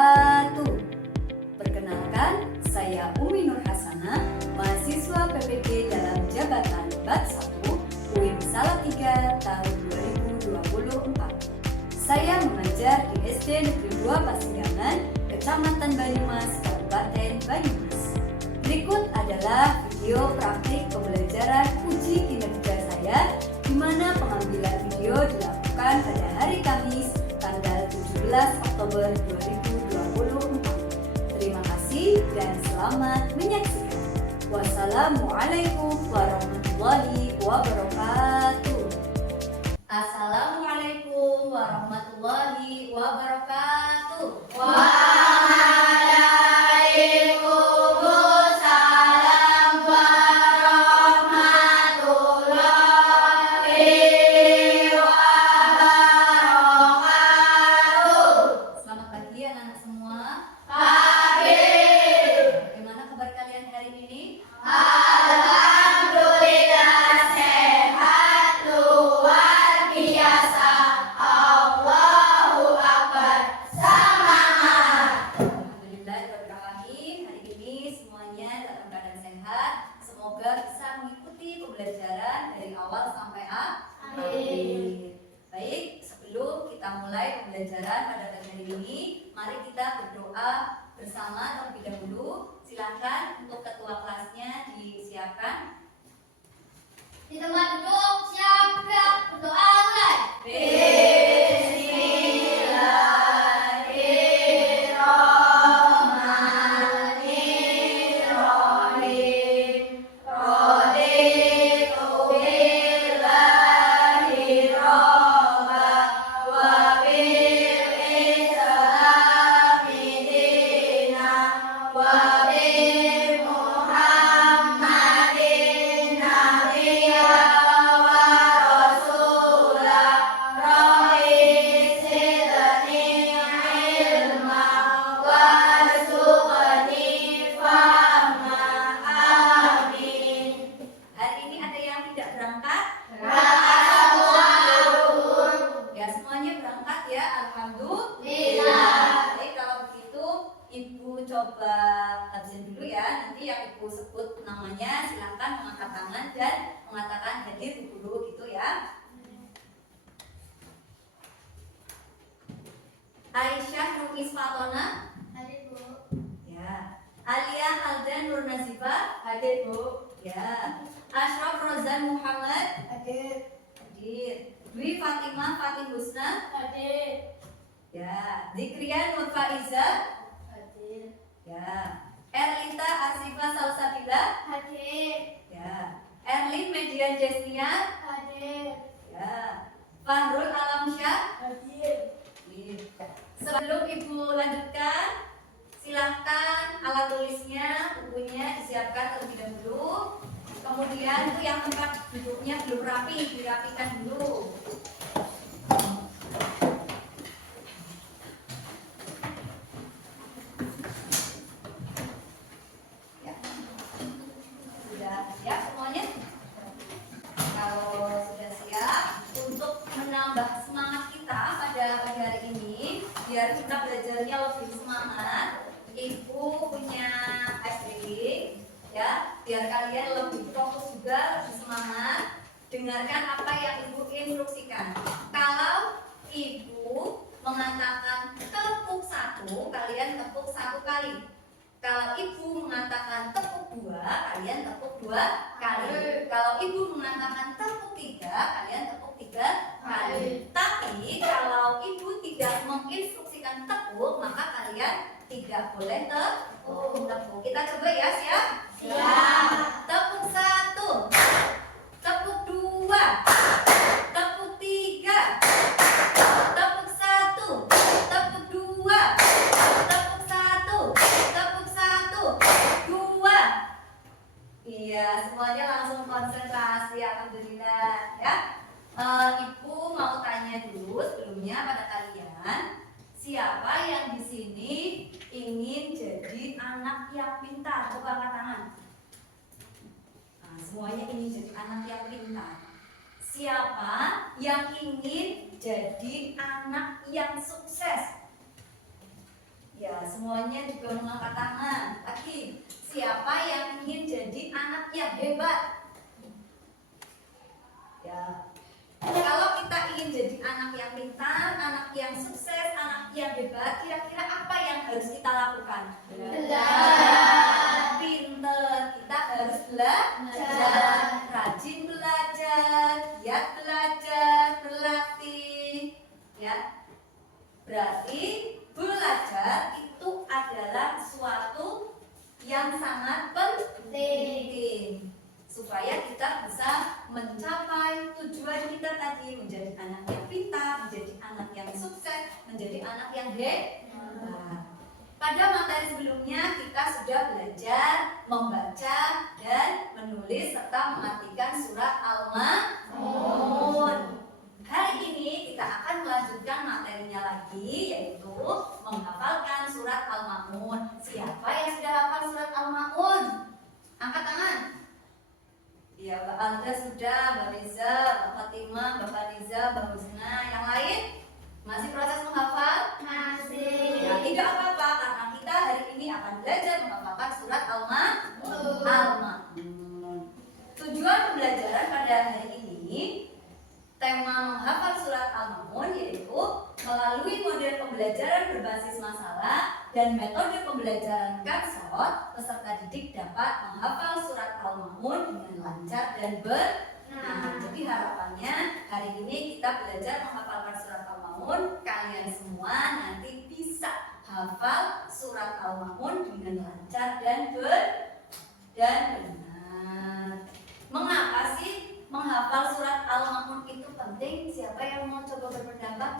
wabarakatuh. Perkenalkan, saya Umi Nur Hasanah, mahasiswa PPG dalam jabatan BAT 1 UIN Salatiga tahun 2024. Saya mengajar di SD Negeri 2 Pasigangan, Kecamatan Banyumas, Kabupaten Banyumas. Berikut adalah video praktik pembelajaran uji kinerja saya, di mana pengambilan video dilakukan pada hari Kamis, tanggal 17 Oktober 2024. Terima kasih dan selamat menyaksikan. Wassalamualaikum warahmatullahi wabarakatuh. Assalamualaikum warahmatullahi wabarakatuh. Waalaikumsalam warahmatullahi wabarakatuh. Selamat pagi anak-anak semua. Pagi. Bagaimana kabar kalian hari ini? Alhamdulillah sehat luar biasa. Allahu Akbar. Semangat. Alhamdulillahirrahmanirrahim. Hari ini semuanya dalam keadaan sehat. Semoga bisa mengikuti pembelajaran dari awal sampai akhir. Baik, sebelum kita mulai pembelajaran pada pagi hari ini, mari kita berdoa bersama terlebih dahulu. Silakan untuk ketua kelasnya disiapkan. Di tempat duduk siap berdoa mulai. Bismillahirrahmanirrahim. Raditu billahi robba wa bil islami dina wa bi Muhammadin nabiyya wa rasula rabbi zidni ilma warzuqni fahma. Amin. Hari ini ada yang tidak berangkat? Ya, semuanya berangkat ya, alhamdulillah. Baik, kalau begitu Ibu coba absen dulu ya. Nanti yang Ibu sebut namanya silakan mengangkat tangan dan mengatakan hadir di guru gitu ya. Aisyah Nurkis Fatona. Hadir, Bu. Ya. Alia Haldan Nur Nazifah. Hadir Bu. Ya. Ashraf Rozan Muhammad. Hadir. Hadir. Dwi Fatimah Fatih Husna. Hadir. Ya. Zikrian Nur Faiza. Hadir. Ya. Erlita Asifah Salsabila. Hadir. Ya. Erlin Median Jesnia. Hadir. Ya. Fahrul Alamsyah. Hadir. Sebelum Ibu lanjutkan, silahkan alat tulisnya, bukunya disiapkan terlebih dahulu. Kemudian itu yang tempat duduknya belum rapi, dirapikan dulu. Ya. Sudah siap semuanya? Kalau sudah siap, untuk menambah semangat kita pada pagi hari ini, biar kita belajarnya lebih semangat, Ibu punya ice drink, ya, biar kalian lebih fokus juga, lebih semangat. Dengarkan apa yang Ibu instruksikan. Kalau Ibu mengatakan tepuk 1, kalian tepuk 1 kali. Kalau Ibu mengatakan tepuk 2, kalian tepuk 2 kali. Kalau Ibu mengatakan tepuk 3, kalian tepuk 3 kali. Tapi kalau Ibu tidak menginstruksikan tepuk, maka kalian tidak boleh tepuk. Kita coba ya, siap? Siap. Tepuk 1, tepuk 2, tepuk 3, tepuk 1, tepuk 2, tepuk 1, tepuk 1, 2. Iya, semuanya langsung konsentrasi, alhamdulillah ya. Ibu mau tanya dulu sebelumnya pada kalian, siapa yang di sini ingin jadi anak yang pintar? Coba angkat tangan. Nah, semuanya ingin jadi anak yang pintar. Siapa yang ingin jadi anak yang sukses? Ya, semuanya juga mengangkat tangan. Lagi, siapa yang ingin jadi anak yang hebat? Ya. Kalau kita ingin jadi anak yang pintar, anak yang sukses, anak yang hebat, kira-kira apa yang harus kita lakukan? Belajar. Pintar, kita harus belajar, rajin belajar, giat belajar, berlatih, ya. Berarti belajar itu adalah suatu yang sangat penting supaya kita bisa mencapai tujuan kita tadi, menjadi anak yang pintar, menjadi anak yang sukses, menjadi anak yang hebat. Pada materi sebelumnya kita sudah belajar membaca dan menulis serta mengartikan surat Al-Ma'un. Hari ini kita akan melanjutkan materinya lagi, yaitu menghafalkan surat Al-Ma'un. Siapa yang sudah hafal surat Al-Ma'un? Angkat tangan. Ya, Mbak Andra sudah, Mbak Riza, Mbak Fatimah, Mbak Fariza, Mbak Husna. Yang lain? Masih proses menghafal? Masih. Ya, tidak apa-apa, karena kita hari ini akan belajar menghafalkan surat Al-Ma'un. Tujuan pembelajaran pada hari ini, tema menghafal surat Al-Ma'un yaitu melalui model pembelajaran berbasis masalah dan metode pembelajaran Kansot, peserta didik dapat menghafal surat Al-Ma'un dengan lancar dan benar. Jadi harapannya hari ini kita belajar menghafalkan surat Al-Ma'un, kalian semua nanti bisa hafal surat Al-Ma'un dengan lancar dan benar. Mengapa sih menghafal surat Al-Ma'un itu penting? Siapa yang mau coba berpendapat?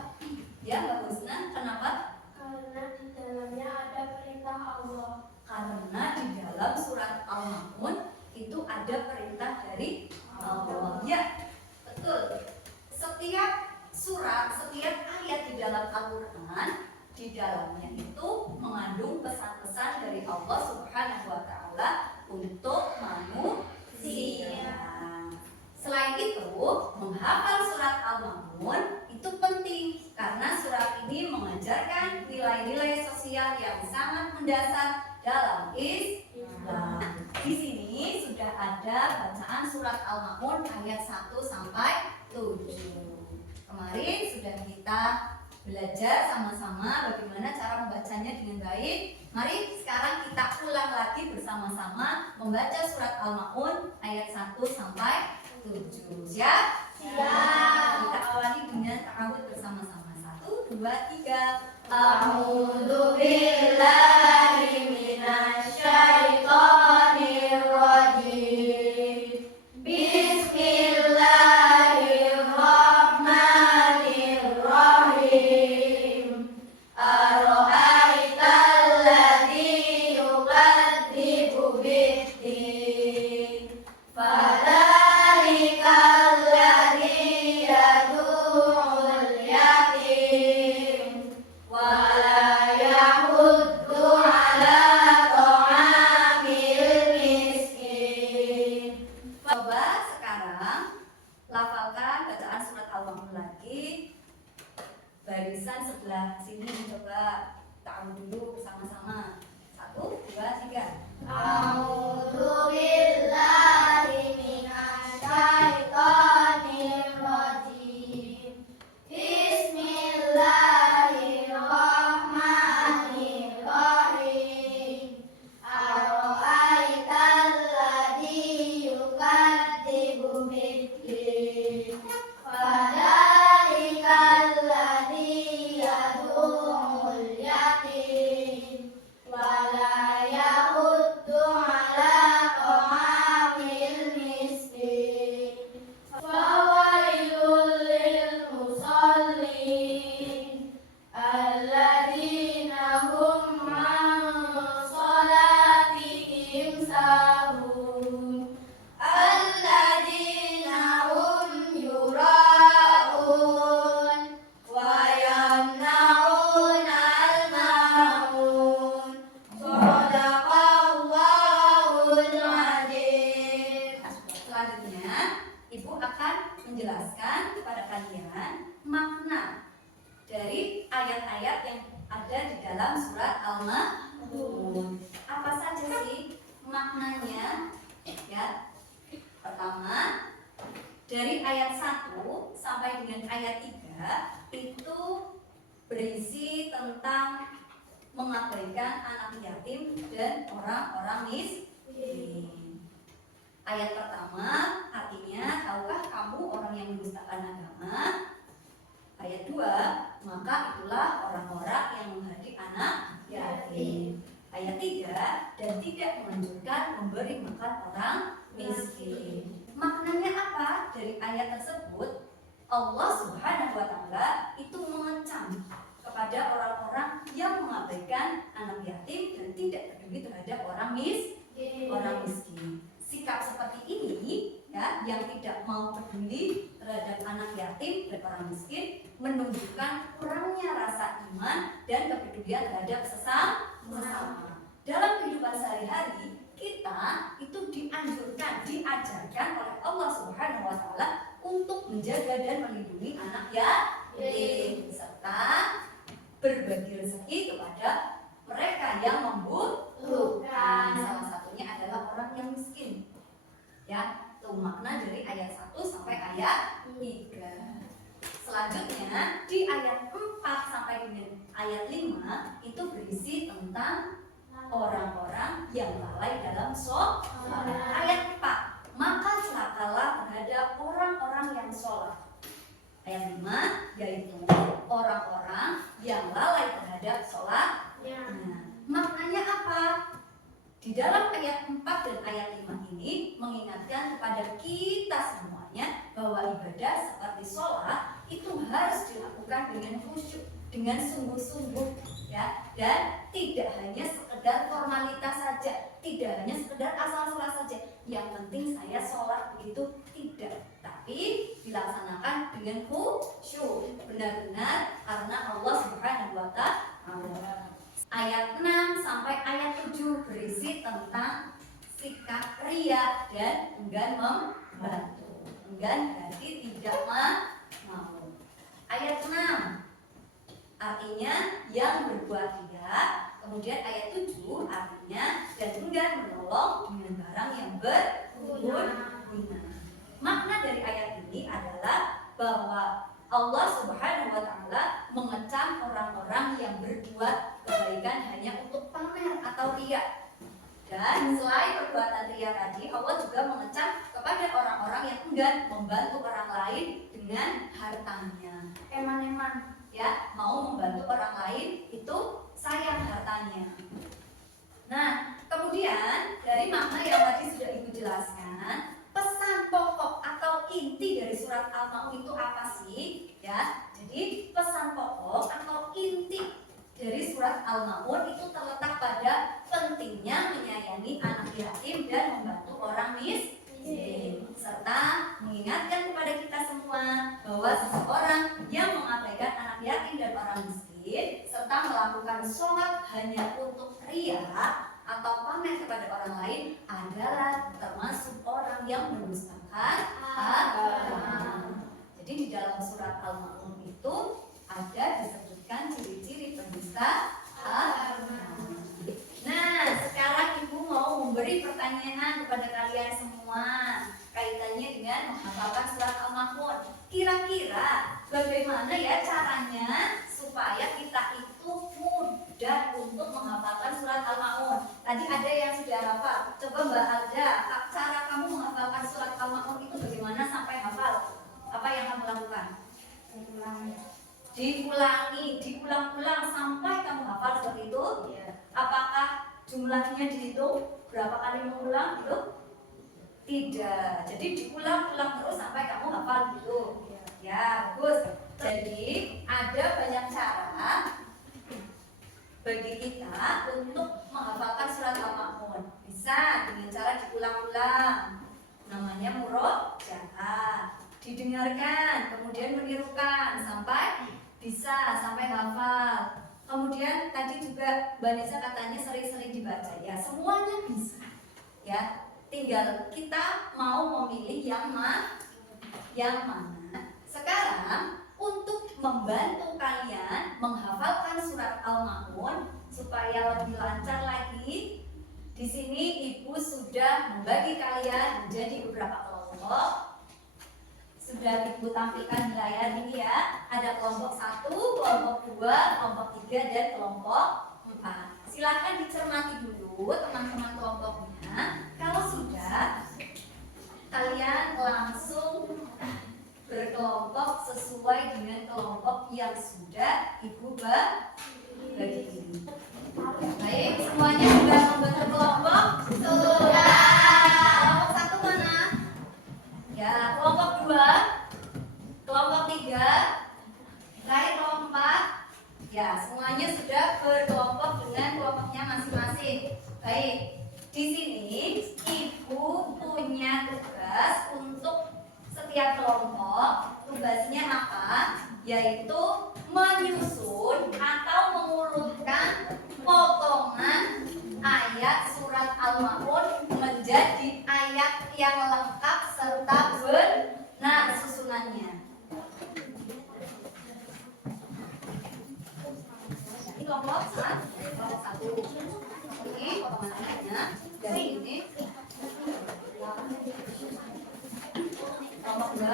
Ya, Mbak Husna, kenapa? Karena di dalamnya ada perintah Allah. Karena di dalam surat Al-Ma'un itu ada perintah dari Allah. Ya, betul. Setiap surat, setiap ayat di dalam Al-Quran, di dalamnya itu mengandung pesan-pesan dari Allah Subhanahu wa Ta'ala untuk manusia. Selain itu, menghafal surat Al-Ma'un itu penting karena surat ini mengajarkan nilai-nilai sosial yang sangat mendasar dalam Islam. Di sini sudah ada bacaan surat Al-Ma'un ayat 1 sampai 7. Kemarin sudah kita belajar sama-sama bagaimana cara membacanya dengan baik. Mari sekarang kita ulang lagi bersama-sama membaca surat Al-Ma'un ayat 1 sampai 7. Siap? Siap. Kita awali dengan ta'awudz bersama-sama. 1, 2, 3. A'udzu billahi minasyaitonir rajim. Bismillahirrahmanirrahim. Ara'aital ladzi yukadzibu bid-din. Fadzalikal ladzi yad'ul yatim wa la surat Al-Ma'un. Apa saja sih maknanya? Ya. Pertama, dari ayat 1 sampai dengan ayat 3 itu berisi tentang mengabaikan anak yatim dan orang-orang miskin. Ayat pertama artinya, tahukah kamu orang yang mendustakan agama? Ayat 2, maka itulah orang-orang yang menghardik anak yatim. Ayat 3, dan tidak menganjurkan memberi makan orang miskin. Maknanya apa dari ayat tersebut? Allah Subhanahu wa Ta'ala itu mengecam kepada orang-orang yang mengabaikan anak yatim dan tidak peduli terhadap orang miskin. Sikap seperti ini ya, yang tidak mau peduli terhadap anak yatim dan orang miskin, menunjukkan kurangnya rasa iman dan kepedulian terhadap sesama. Dalam kehidupan sehari-hari kita itu dianjurkan, diajarkan oleh Allah Subhanahu wa Ta'ala untuk menjaga dan melindungi anak yatim serta berbagi rezeki kepada mereka yang membutuhkan. Salah satunya adalah orang yang miskin. Ya, itu makna dari ayat 1 sampai ayat 3. Selanjutnya di ayat 4 sampai dengan ayat 5 itu berisi tentang orang-orang yang lalai dalam sholat. Ayat 4, maka celakalah terhadap orang-orang yang sholat. Ayat 5, yaitu orang-orang yang lalai terhadap sholat. Maknanya apa? Di dalam ayat 4 dan ayat 5 ini mengingatkan kepada kita semuanya bahwa ibadah seperti sholat itu harus dilakukan dengan khusyuk, dengan sungguh-sungguh, ya, dan tidak hanya sekedar formalitas saja, tidak hanya sekedar asal sholat saja. Yang penting saya sholat begitu, tidak, tapi dilaksanakan dengan khusyuk, benar-benar karena Allah Subhanahu wa Ta'ala. Ayat 6 sampai ayat 7 berisi tentang sikap riya dan enggan membantu. Enggan berarti tidak mau. Ayat 6 artinya yang berbuat riya. Kemudian ayat 7 artinya dan enggan menolong dengan barang yang berguna. Makna dari ayat ini adalah bahwa Allah Subhanahu wa Ta'ala mengecam orang-orang yang berbuat kebaikan hanya untuk pamer atau riya. Dan selain perbuatan riya tadi, Allah juga mengecam kepada orang-orang yang enggan membantu orang lain dengan hartanya. Eman-eman, ya, mau membantu orang lain itu sayang hartanya. Nah, kemudian dari makna yang tadi sudah Ibu jelaskan, pesan pokok atau inti dari surat Al-Ma'un itu apa sih? Ya, jadi pesan pokok atau inti dari surat Al-Ma'un itu terletak pada pentingnya menyayangi anak yatim dan membantu orang miskin, serta mengingatkan kepada kita semua bahwa seseorang yang mengabaikan anak yatim dan orang miskin serta melakukan sholat hanya untuk riya atau pamer kepada orang lain adalah termasuk orang yang mendustakan agama. Jadi di dalam surat Al-Ma'un itu ada disebutkan ciri-ciri pendusta agama. Nah, sekarang Ibu mau memberi pertanyaan kepada kalian semua kaitannya dengan menghafalkan surat Al-Ma'un. Kira-kira bagaimana ya caranya supaya kita itu mudah untuk menghafalkan surat Al-Ma'un? Tadi ada yang sudah hafal. Coba Mbak Alda, cara kamu menghafalkan surat Al-Ma'un itu bagaimana sampai hafal? Apa yang kamu lakukan? Diulang-ulang sampai kamu hafal seperti itu. Apakah jumlahnya dihitung? Berapa kali mengulang itu? Tidak. Jadi diulang-ulang terus sampai kamu hafal gitu. Ya, bagus. Jadi ada banyak cara bagi kita untuk menghafalkan surat Al-Ma'un. Bisa dengan cara diulang-ulang, namanya murojaah. Didengarkan, kemudian menirukan sampai bisa, sampai hafal. Kemudian tadi juga Mbak Nisa katanya sering-sering dibaca. Ya, semuanya bisa. Ya, tinggal kita mau memilih yang mana. Sekarang untuk membantu kalian menghafalkan surat Al-Ma'un supaya lebih lancar lagi. Di sini Ibu sudah membagi kalian menjadi beberapa kelompok. Sudah Ibu tampilkan di layar ini ya. Ada kelompok 1, kelompok 2, kelompok 3, dan kelompok 4. Silakan dicermati dulu teman-teman kelompoknya. Kalau sudah, kalian langsung berkelompok sesuai dengan kelompok yang sudah Ibu bagi. Baik, semuanya sudah membentuk kelompok? Sudah. Kelompok 1 mana? Ya, kelompok 2, kelompok 3, terakhir kelompok 4. Ya, semuanya sudah berkelompok dengan kelompoknya masing-masing. Baik, di sini Ibu punya tugas untuk setiap kelompok. Tugasnya apa? Yaitu menyusun atau mengurutkan potongan ayat surat Al-Ma'un menjadi ayat yang lengkap serta benar susunannya. Ini kelompok 1. Ini potongan ayatnya dari ini. Kelompok 2.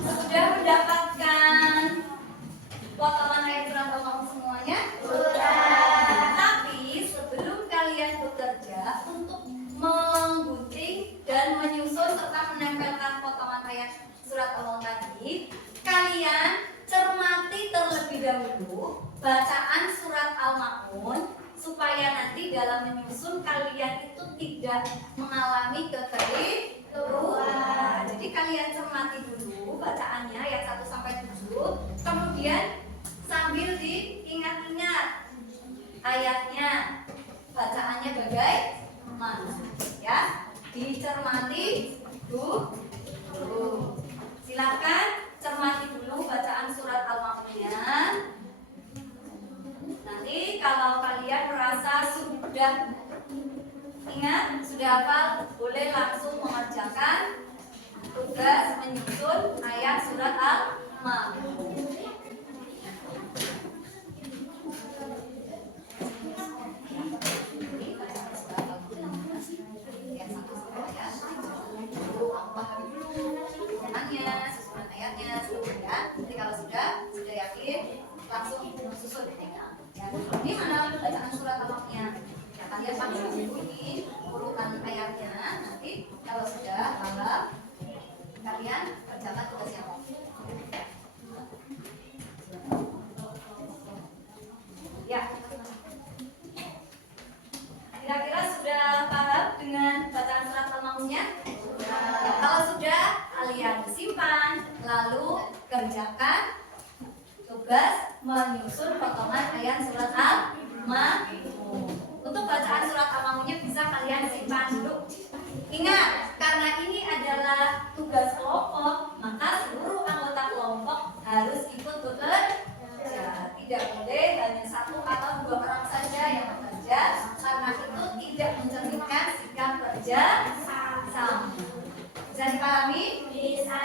Sudah mendapatkan potongan ayat surat Al-Ma'un semuanya? Sudah. Tapi sebelum kalian bekerja untuk menggunting dan menyusun serta menempelkan potongan ayat surat Al-Ma'un tadi, kalian cermati terlebih dahulu bacaan surat Al-Ma'un supaya nanti dalam menyusun kalian itu tidak mengalami kekeliruan. Jadi kalian cermati dulu bacaannya ayat 1 sampai 7, kemudian sambil diingat-ingat ayatnya, bacaannya bagaimana, ya, dicermati dulu. Silakan cermati dulu bacaan surat Al-Ma'unnya. Nanti kalau kalian merasa sudah ingat, sudah hafal, boleh langsung mengerjakan tugas menyusun ayat surat Al-Ma'un. Susunan ayatnya, nanti kalau sudah yakin langsung susun ya. Ini mana bacaan surat Al-Ma'unnya? Ya, kalian panggil dulu ini urutan ayatnya. Nanti kalau sudah paham, kalian kerjakan tugasnya. Ya. Kira-kira sudah paham dengan bacaan surat Al-Ma'unnya? Ya, kalau sudah, kalian simpan, lalu kerjakan tugas menyusun potongan ayat surat Al-Ma'un. Untuk bacaan surat Al-Ma'unnya bisa kalian simpan dulu. Ingat, karena ini adalah tugas kelompok, maka seluruh anggota kelompok harus ikut bekerja. Tidak boleh hanya 1 atau 2 orang saja yang bekerja, karena itu tidak mencerminkan sikap kerja sama. Bisa dipahami? Bisa.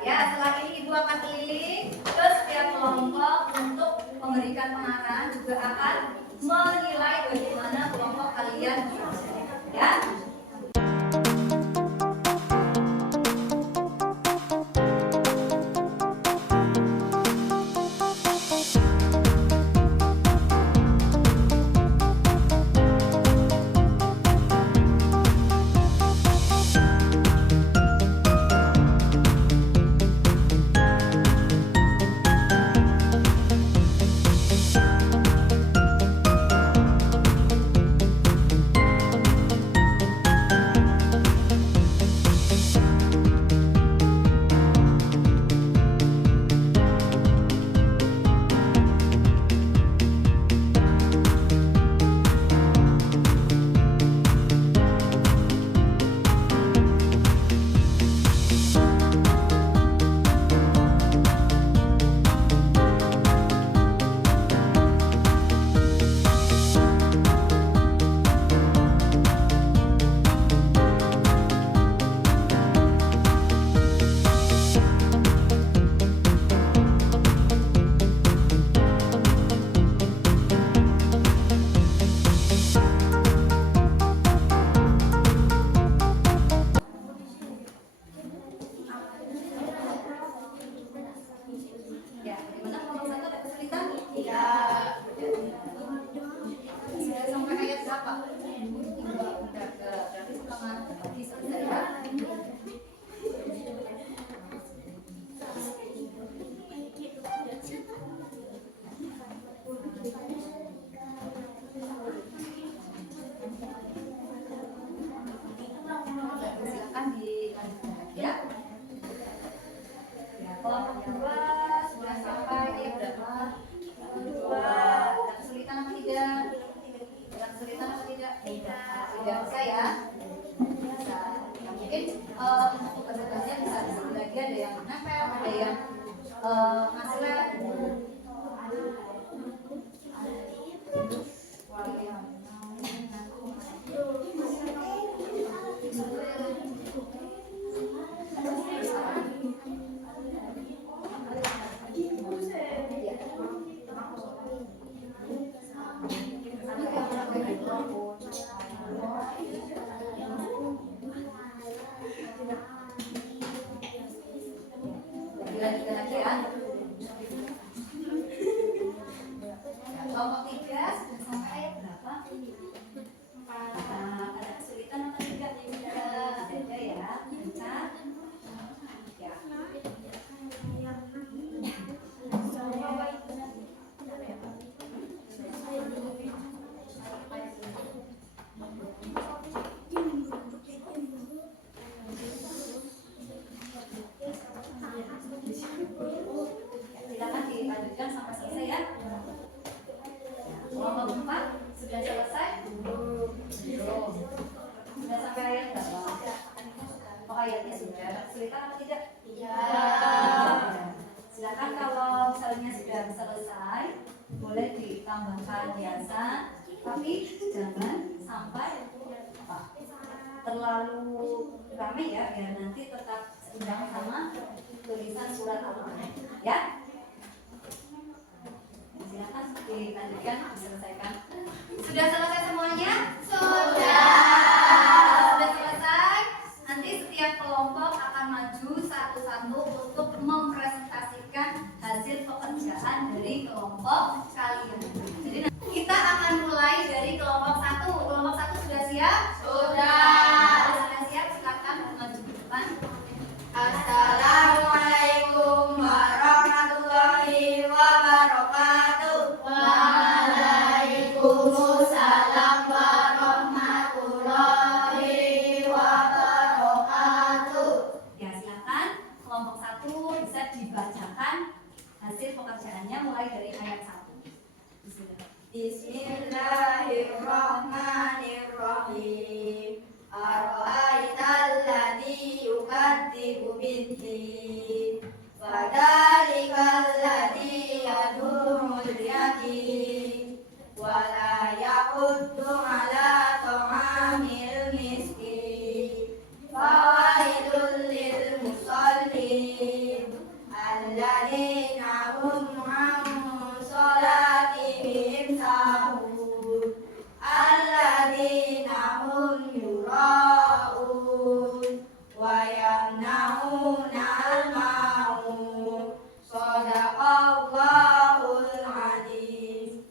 Ya, setelah ini Ibu akan keliling ke setiap kelompok untuk memberikan pengarahan, juga akan menilai bagaimana kelompok kalian bekerja. Ya. kalau misalnya sudah selesai, boleh ditambahkan hiasan, tapi jangan sampai terlalu ramai ya, biar nanti tetap seimbang sama tulisan surat Al-Quran ya. Silakan dilanjutkan, diselesaikan. Sudah selesai semuanya? Sudah selesai. Nanti setiap kelompok akan maju satu-satu untuk mempresentasikan hasil pekerjaan dari kelompok kalian. Jadi kita akan mulai dari kelompok 1. Kelompok 1 sudah siap? Sudah siap, silakan maju ke depan. Assalamualaikum warahmatullahi wabarakatuh. Waalaikumsalam warahmatullahi wabarakatuh. Ya, silakan kelompok 1 bisa dibacakan hasil pekerjaannya mulai dari ayat 1. Bismillahirrahmanirrahim. Ara'aital ladzi yukadzibu bid-din, fadzalikal ladzi yad'ul yatim wa la yahuddu 'ala ta'amil miskin. Fawailul lil musallin alladzina hum 'an shalatihim sahun alladzina hum yura'un wa yamna'una al-ma'un. Shadaqallahul 'azim.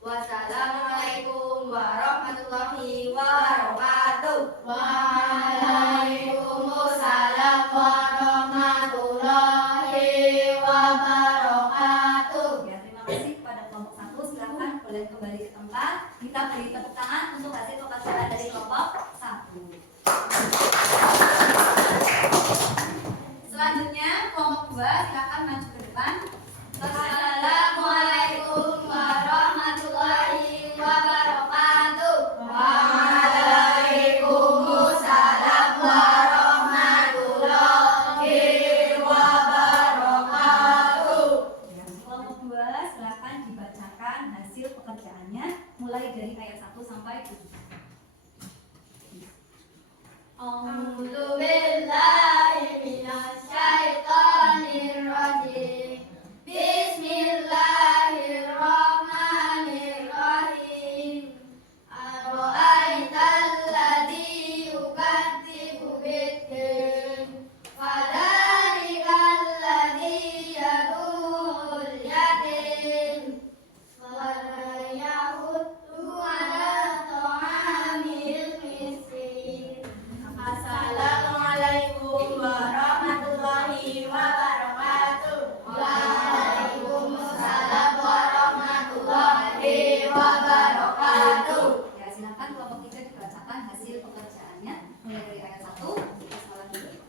Wassalamualaikum warahmatullahi wabarakatuh. Waalaikumsalam warahmatullahi wabarakatuh. Ya, terima kasih kepada kelompok 1. Silakan boleh kembali ke tempat. Kita beri tepuk tangan untuk hasil pekerjaan dari kelompok 1. Selanjutnya kelompok 2 silakan maju ke depan. Assalamualaikum warahmatullahi wabarakatuh. Waalaikumsalam warahmatullahi wabarakatuh. Ya, kelompok 2 silakan dibacakan hasil pekerjaannya mulai dari ayat 1 sampai 7. A'udzu billahi minasyaitonir rajim. Bismillahirrahmanirrahim. Ara'aital ladzi yukadzibu bid-din, fadzalikal ladzi yad'ul yatim wa la yahuddu 'ala ta'amil miskin. Assalamualaikum warahmatullahi wabarakatuh. Waalaikumsalam warahmatullahi wabarakatuh. Ya, silakan kelompok 3 dibacakan hasil pekerjaannya mulai dari ayat 1. Kita salah dulu.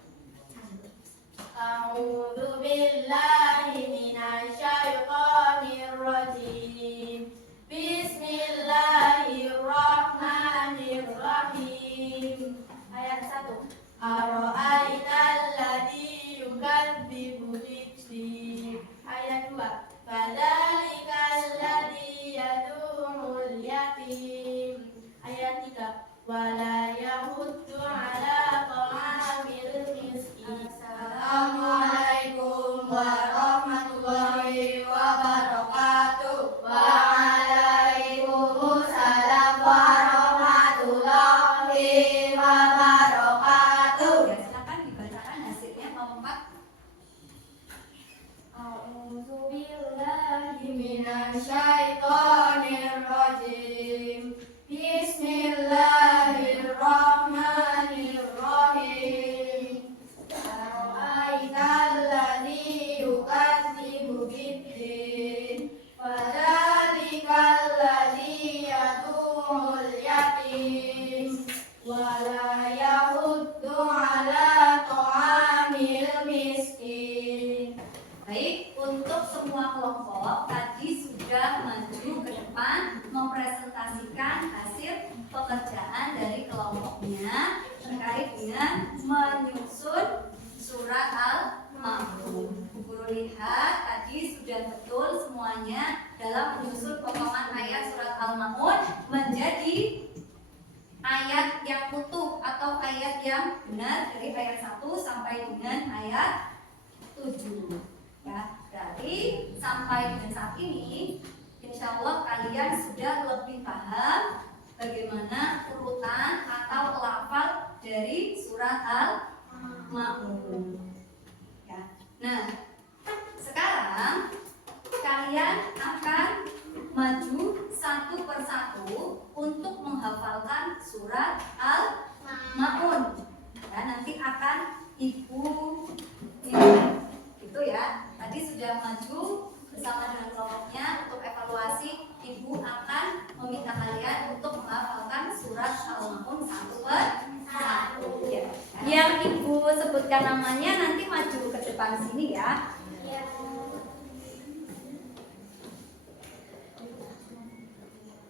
A'udzu billahi minasyaitonir rajim. Bismillahirrahmanirrahim. Ayat 1. Ara'aital ladzi yukadzibu bid-din. Ayat 2. Fadzalikal ladzi yad'ul yatim. Ayat 3. Wala yahuddu 'ala ta'amil miskin. Assalamualaikum warahmatullahi wabarakatuh. Waalaikumsalam warahmatullahi wabarakatuh. Ya, silakan dibacakan hasilnya kelompok 4. A'udzu billahi minasyaitonir rajim. Bismillahirrahmanirrahim. Ara'aital ladzi yukadzibu bid-din, fadzalikal ladzi yad'ul yatim wa la yahuddu 'ala ta'amil miskin. Baik, untuk semua kelompok tadi sudah maju ke depan mempresentasikan hasil pekerjaan dari kelompoknya terkait dengan menyusun surat Al-Ma'un. Guru lihat tadi tadi sudah betul semuanya dalam menyusun potongan ayat surat Al-Maun menjadi ayat yang utuh atau ayat yang benar dari ayat 1 sampai dengan ayat 7. Ya, berarti sampai dengan saat ini insya Allah kalian sudah lebih paham bagaimana urutan atau lafal dari surat Al-Maun. Ya. Nah, sekarang kalian akan maju satu persatu untuk menghafalkan surat Al-Maun. Ya, nanti akan ibu itu ya. Tadi sudah maju bersama dengan kelompoknya untuk evaluasi. Ibu akan meminta kalian untuk menghafalkan surat Al-Maun satu persatu. Ya. Yang ibu sebutkan namanya nanti maju ke depan sini ya.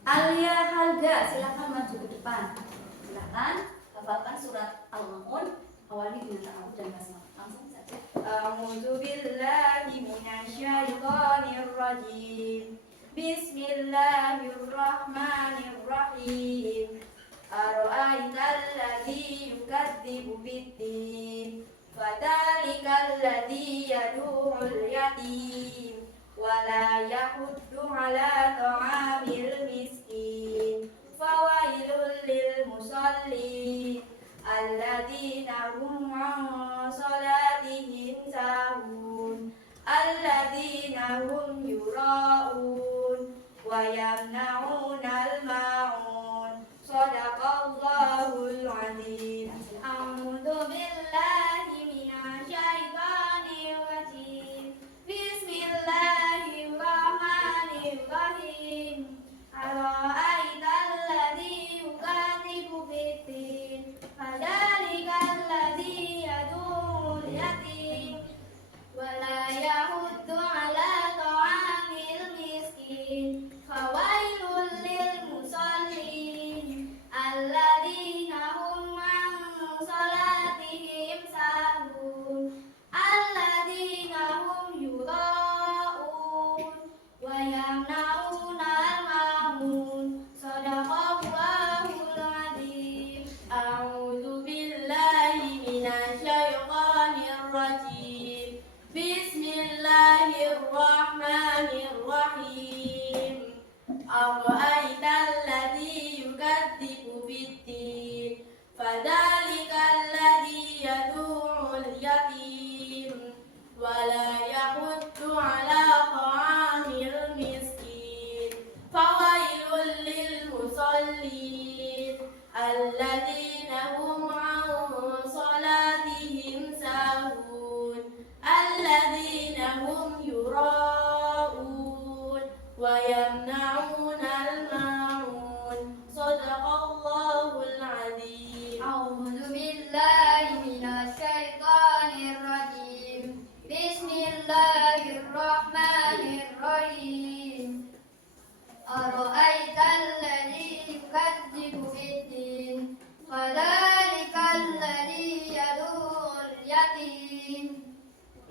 Alia Halga, silakan maju ke depan. Silakan hafalkan surat Al-Maun. Awali dengan ta'awudz dan basmalah. Langsung saja. A'udzu billahi minasyaitonir rajim. Bismillahirrahmanirrahim. Ara'aital ladzi yukadzibu bid-din, fadzalikal ladzi yad'ul yatim wa la yahuddu 'ala ta'amil miskin. Fawailul lil musallin alladzina hum 'an salatihim sahun, alladzina hum yura'un wa yamna'unal ma'un. Shadaqallahul 'azim. A'udzu billahi minasyaitonir rajim. Bismillahirrahmanirrahim. Ara'aital ladzi yukadzibu bid-din, fadzalikal ladzi yad'ul yatim wa la yahuddu 'ala ta'amil miskin. Fawailul lil musallin alladzina hum 'an salatihim sahun, alladzina hum yura'un wa yamna'unal ma'un. Shadaqallahul 'azim. A'udzu billahi minasyaitonir rajim. Bismillahirrahmanirrahim. Ara'aital ladzi yukadzibu bid-din, fadzalikal ladzi yad'ul yatim wa la yahuddu 'ala ta'amil miskin. Fawailul lil musallin alladzina hum 'an salatihim sahun, alladzina hum yura'un wa yamna'unal ma'un. Shadaqallahul 'azim. A'udzu billahi minasyaitonir rajim. Bismillahirrahmanirrahim. Ara'aital ladzi yukadzibu bid-din, fadzalikal ladzi yad'ul yatim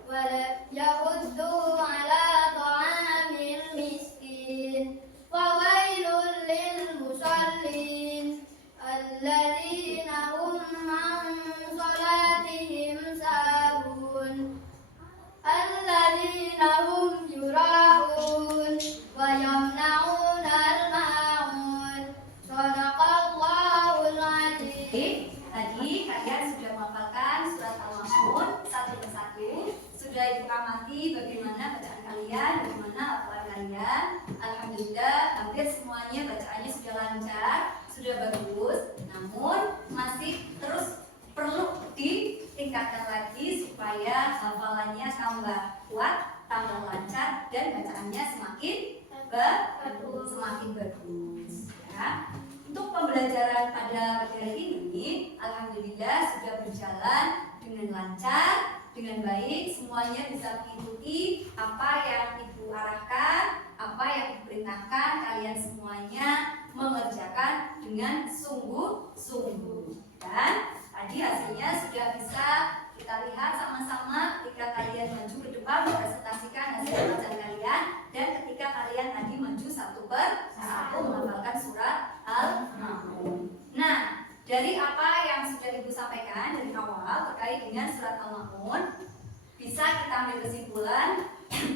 wa la yahuddu 'ala ta'amil miskin. Fawailul lil musallin alladzina hum 'an salatihim sahun, alladzina hum yura'un wa yamna'unal ma'un. Shadaqallahul 'azim. Tadi kalian sudah menghafalkan surat Al-Maun satu persatu. Sudah ibu amati bagaimana bacaan kalian, bagaimana hafalan kalian. Alhamdulillah hampir semuanya bacaannya sudah lancar, sudah bagus. Namun masih terus perlu ditingkatkan lagi supaya hafalannya tambah kuat, tambah lancar, dan bacaannya semakin bagus. Ya. Untuk pembelajaran pada pagi hari ini, alhamdulillah sudah berjalan dengan lancar, dengan baik. Semuanya bisa mengikuti apa yang ibu arahkan, apa yang ibu perintahkan. Kalian semuanya mengerjakan dengan sungguh-sungguh. Dan tadi hasilnya sudah bisa kita lihat sama-sama ketika kalian maju ke depan mempresentasikan hasil bacaan dengan surat Al-Ma'un, bisa kita ambil kesimpulan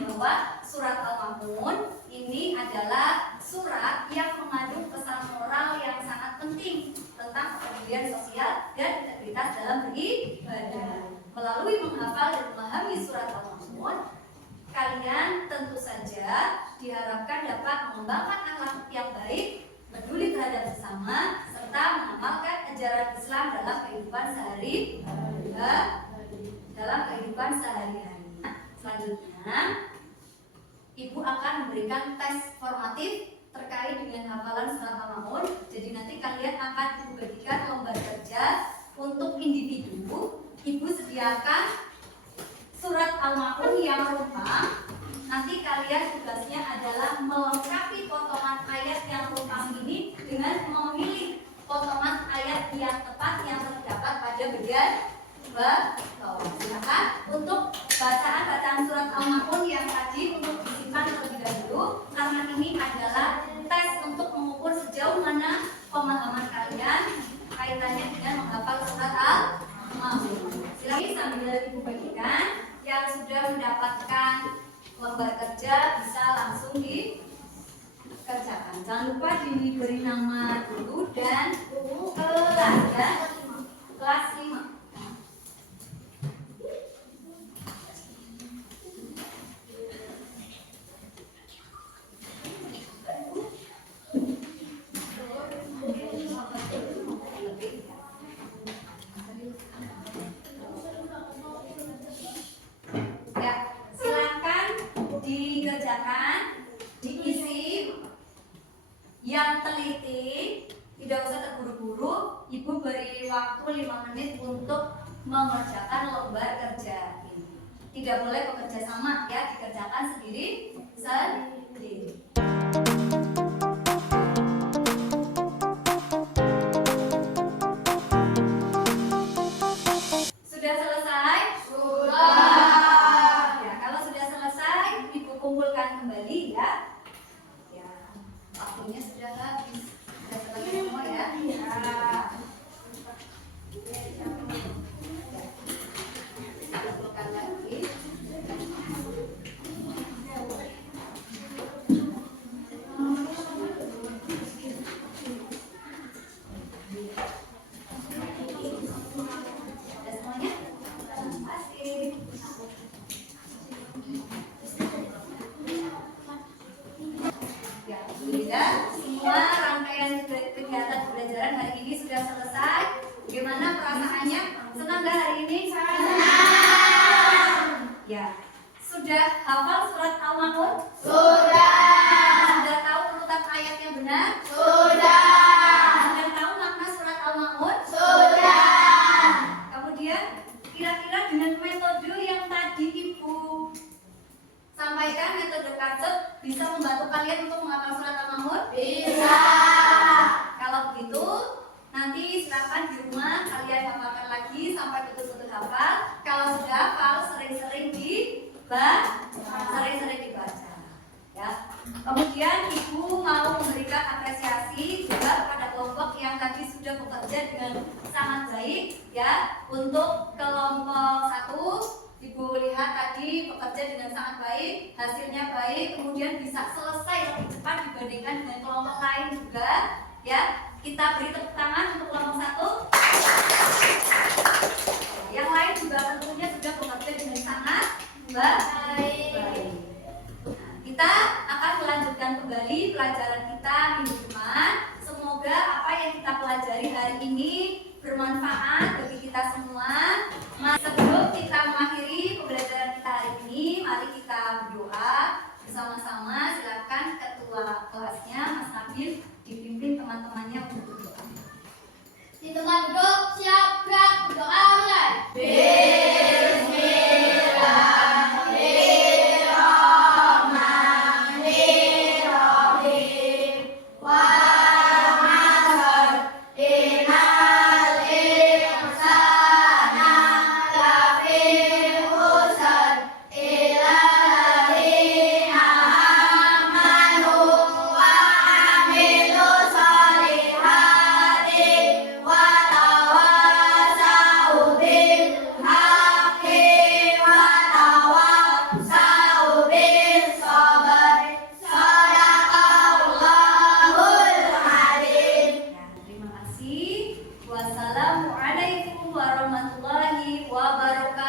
bahwa surat Al-Ma'un ini adalah surat yang mengandung pesan moral yang sangat penting tentang kepedulian sosial dan integritas dalam beribadah. Melalui menghafal dan memahami surat Al-Ma'un, kalian tentu saja diharapkan dapat mengembangkan akhlak yang baik, peduli terhadap sesama, serta mengamalkan ajaran Islam dalam kehidupan sehari-hari. Selanjutnya, Ibu akan memberikan tes formatif terkait dengan hafalan surat Al-Ma'un. Jadi nanti kalian akan Ibu bagikan lembar kerja untuk individu. Ibu sediakan surat Al-Ma'un yang rumpang. Nanti kalian tugasnya adalah melengkapi potongan ayat yang rumpang ini dengan memilih potongan ayat yang tepat yang terdapat pada bagian bawah. Silakan untuk bacaan surat Al-Ma'un yang tadi untuk disimpan terlebih dahulu, karena ini adalah tes untuk mengukur sejauh mana pemahaman kalian kaitannya dengan menghafal surat Al-Ma'un. Silakan sambil Ibu bagikan. Yang sudah mendapatkan lembar kerja bisa langsung dikerjakan. Jangan lupa diberi nama dulu dan kelas ya. Kelas 5. Diisi yang teliti, tidak usah terburu-buru. Ibu beri waktu 5 menit untuk mengerjakan lembar kerja ini. Tidak boleh bekerja sama ya, dikerjakan sendiri. Sudah selesai? Sudah. Ya, kalau sudah selesai, Ibu kumpulkan kembali ya. Waktunya sudah habis. Sudah selesai semua ya. Kumpulkan lagi. Sudah semuanya? Asik. Ya, semua rangkaian kegiatan pembelajaran hari ini sudah selesai. Bagaimana perasaannya? Senang nggak hari ini? Senang. Ya, sudah hafal surat Al-Ma'un? Sudah. Sudah tahu urutan ayat yang benar? Sudah. Sudah tahu makna surat Al-Ma'un? Sudah. Kemudian kira-kira dengan metode yang tadi Ibu sampaikan, metode Katsep, bisa membantu kalian untuk menghafal surat Al-Ma'un? Bisa. Kalau begitu, nanti silakan di rumah kalian hafalkan lagi sampai betul-betul hafal. Kalau sudah hafal, sering-sering dibaca. Ya. Kemudian Ibu mau memberikan apresiasi juga kepada kelompok yang tadi sudah bekerja dengan sangat baik. Ya, untuk kelompok 1. Ibu lihat tadi bekerja dengan sangat baik, hasilnya baik, kemudian bisa selesai lebih cepat dibandingkan dengan kelompok lain juga. Ya, kita beri tepuk tangan untuk kelompok 1. Yang lain juga tentunya sudah bekerja dengan sangat baik. Nah, kita akan melanjutkan kembali pelajaran kita minggu depan. Semoga apa yang kita pelajari hari ini bermanfaat bagi kita semua. Sebelum kita mengakhiri pembelajaran kita hari ini, mari kita berdoa bersama-sama. Silakan ketua kelasnya Mas Nabil dipimpin teman-temannya untuk berdoa. Di tempat duduk, siap, gerak, berdoa mulai. Bismillahirrahmanirrahim. warahmatullahi wabarakatuh.